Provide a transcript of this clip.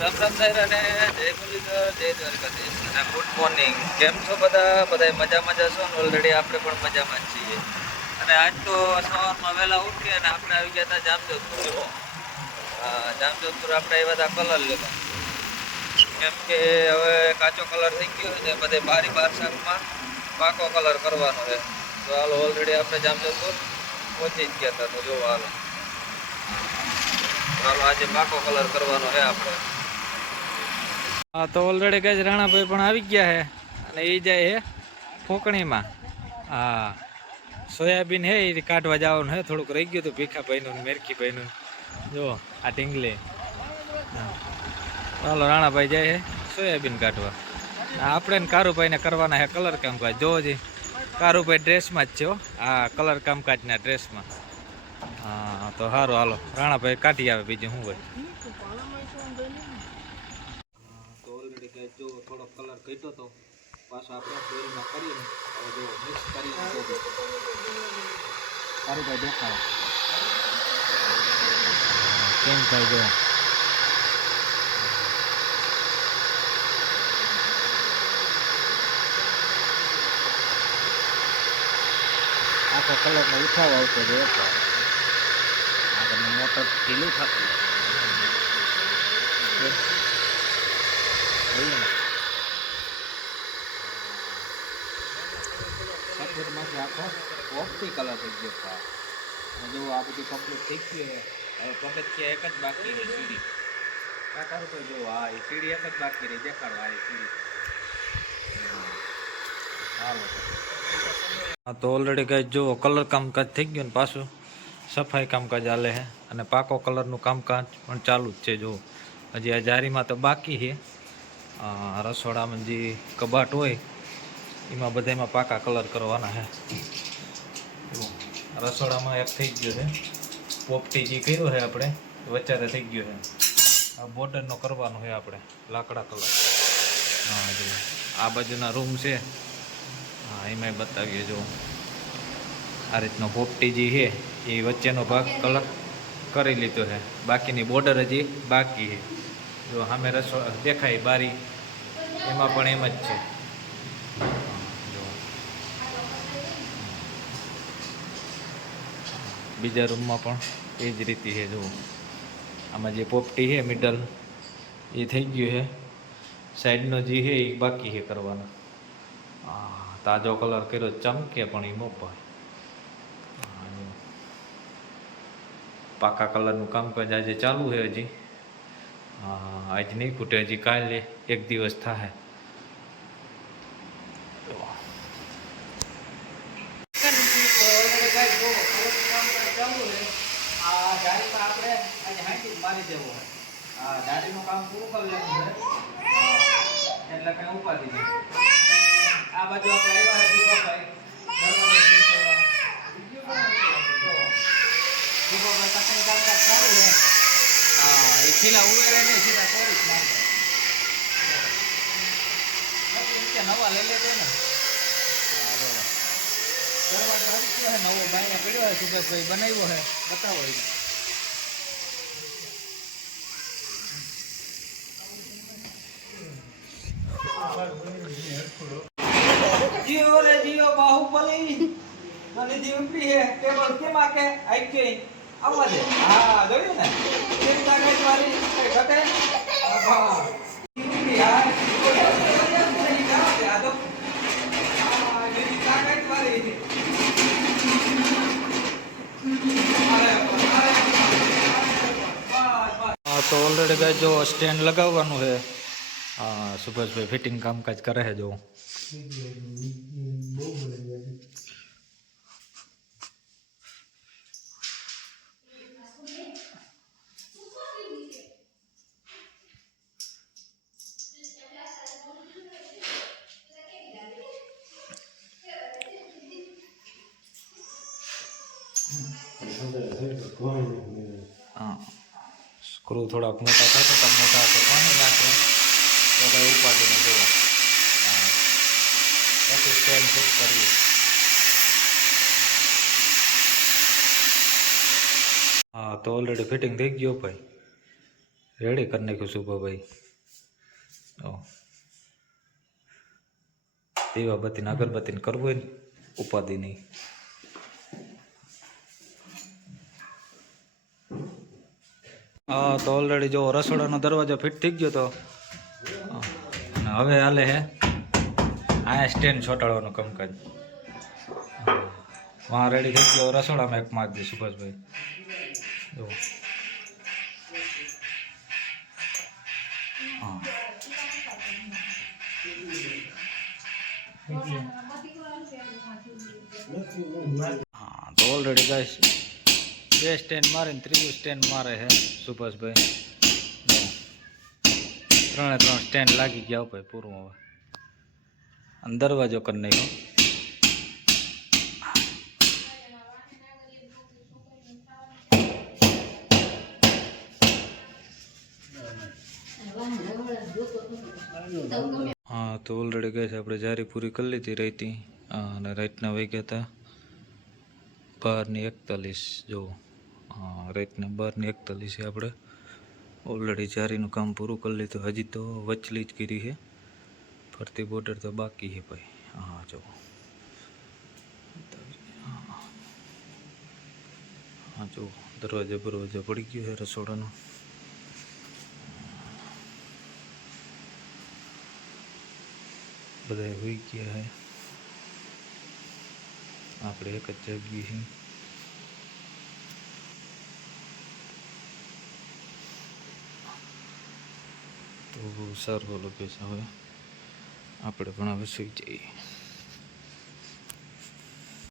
રામ રામ સાહેબ અને જય મુરલીધર જય દ્વારકાધીશ અને ગુડ મોર્નિંગ. કેમ છો બધા મજામાં જશો ને? ઓલરેડી આપણે પણ મજામાં જ છીએ. અને આજ તો સવારમાં વહેલા ઉઠી અને આપણે આવી ગયા હતા જામજોધપુર. જામજોધપુર આપણે આવ્યા હતા કલર લેવા, કેમ કે હવે કાચો કલર થઈ ગયો ને બધે બારી બાર શાકમાં પાકો કલર કરવાનો છે. તો હાલો ઓલરેડી આપણે જામજોધપુર પહોંચી જ ગયા હતા. તો જો હાલો આજે પાકો કલર કરવાનો છે આપણે. હા તો ઓલરેડી કઈ રાણાભાઈ પણ આવી ગયા છે અને એ જાય છે ફોકણીમાં. હા સોયાબીન હે એ કાઢવા જવાનું હે. થોડુંક રહી ગયું હતું ભીખાભાઈનું મેરખીભાઈનું. જો આ ટીંગલી. ચાલો રાણાભાઈ જાય છે સોયાબીન કાઢવા. આપણે ને કારુભાઈને કરવાના છે કલર કામકાજ. જોવો જી કારુભાઈ ડ્રેસમાં જ છે. હા કલર કામકાજના ડ્રેસમાં. હા તો સારું હાલો રાણાભાઈ કાઢી આવે બીજું શું હોય. તો ઓલરેડી કઈ જો થોડો કલર ઘટ્યો તો પાછો આપણે ડોરીમાં કરીને હવે જો મિક્સ કરીને કારુભાઈ દેખાડો કેમ થાય જો. આખો કલરનો ઉઠાવ આવતો જો આગળ મોટર ઢીલું થતું સફેદમાંથી આખો ઓફથી કલર થઈ ગયો. જો આ બધું કમ્પ્લીટ થઈ ગયું. હવે પગથિયા એક જ બાકી રહી સીડી. કાકા તો જો હા એ સીડી એક જ બાકી રહી. દેખાડો આ સીડી. હા તો ઓલરેડી કઈ જો કલર કામકાજ થઈ ગયું ને પાછું સફાઈ કામકાજ ચાલે છે અને પાકો કલરનું કામકાજ પણ ચાલુ જ છે. જો હજી આ જારીમાં તો બાકી છે. રસોડામાં જે કબાટ હોય એમાં બધામાં પાકા કલર કરવાના છે. રસોડામાં એક થઈ ગયો છે પોપટી જે કર્યો છે આપણે વચ્ચે થઈ ગયો છે. આ બોર્ડરનો કરવાનો છે આપણે લાકડા કલર. હા જો આ બાજુના રૂમ છે. હા એમાંય બતાવીએ જો આ રીતનો પોપટી જે છે એ વચ્ચેનો ભાગ કલર કરી લીધો છે. બાકીની બોર્ડર હજી બાકી છે. જો સામે રસોડા દેખાય બારી એમાં પણ એમ જ છે. બીજા રૂમમાં પણ એ જ રીતે છે. જુઓ આમાં જે પોપટી છે મિડલ એ થઈ ગયું છે. સાઈડનો જે છે એ બાકી છે કરવાનો. તાજો કલર કર્યો ચમકે પણ એ મોપાય. પાકા કલરનું કામકાજ આજે ચાલુ છે હજી. આજ નહીં ખૂટે હજી કાલે એક દિવસ થાય. આપણે આજે હાંકી મારી દેવો હોય. જારીનું કામ પૂરું કરી લેવું છે એટલે કઈ ઉપાધિ નહીં. આ બાજુ આપણે ખીલા ઉમેરે નહીં સીધા કોરી નવા લઈ લેતો ને. નવો ભાઈને પડ્યો હોય સુભાષભાઈ બનાવ્યો છે બતાવો. જીઓ રે જીઓ બાહુબલી મને જીવતી હે ટેબલ કે માકે આઈ કે આવવા દે. હા જોયું ને કેમ તાકાત વાળી કઈ ઘટે. હા યાર તાકાત વાળી. તો ઓલરેડી ગાય જો સ્ટેન્ડ લગાવવાનું છે. સુભાષભાઈ ફિટિંગ કામકાજ કરે છે. જો સ્ક્રૂ થોડાક મોટા થાય તો મોટા તો પાણી નાખે તો કઈ ઉપાડીને જુઓ. પછી સ્ટેન્ડ ફિક્સ કરીએ. હા તો ઓલરેડી ફિટિંગ થઈ ગયો ભાઈ. રેડી કરી નાખ્યું શુભાભાઈ. દીવાબત્તીને અગરબત્તીને કરવું હોય ને ઉપાધિ નહીં. હા તો ઓલરેડી જો રસોડાનો દરવાજો ફિટ થઈ ગયો તો અને હવે હાલે હે આ સ્ટેન્ડ ચોંટાડવાનું કામકાજ. વાં રેડી થઈ ગયો. રસોડામાં એક માગ દે સુભાષભાઈ. જો હા તો ઓલરેડી ગાઈસ 2 સ્ટેન્ડ મારે ને 3જું સ્ટેન્ડ મારે હે સુભાષભાઈ. 3 સ્ટેન્ડ લાગી ગયા ભાઈ પૂરું. હવે અને દરવાજો કરી નાખ્યો. હા તો ઓલરેડી ગઈ છે આપણે જારી પૂરી કરી લીધી રાઈતી. અને રાઈટના વાગ્યા હતા 12:41. જો હા રાઈટના 12:41 આપણે ઓલરેડી જારીનું કામ પૂરું કરી લીધું. હજી તો વચલી જ કરી છે, ફરતી બોર્ડર તો બાકી છે ભાઈ. હા જો હા જો દરવાજો બરવાજો પડી ગયો છે રસોડાનો. બધા હોઈ ગયા છે, આપણે એક જ જાગીએ છીએ. તો સારું લોકેશન. હવે આપણે પણ હવે સુઈ જઈએ.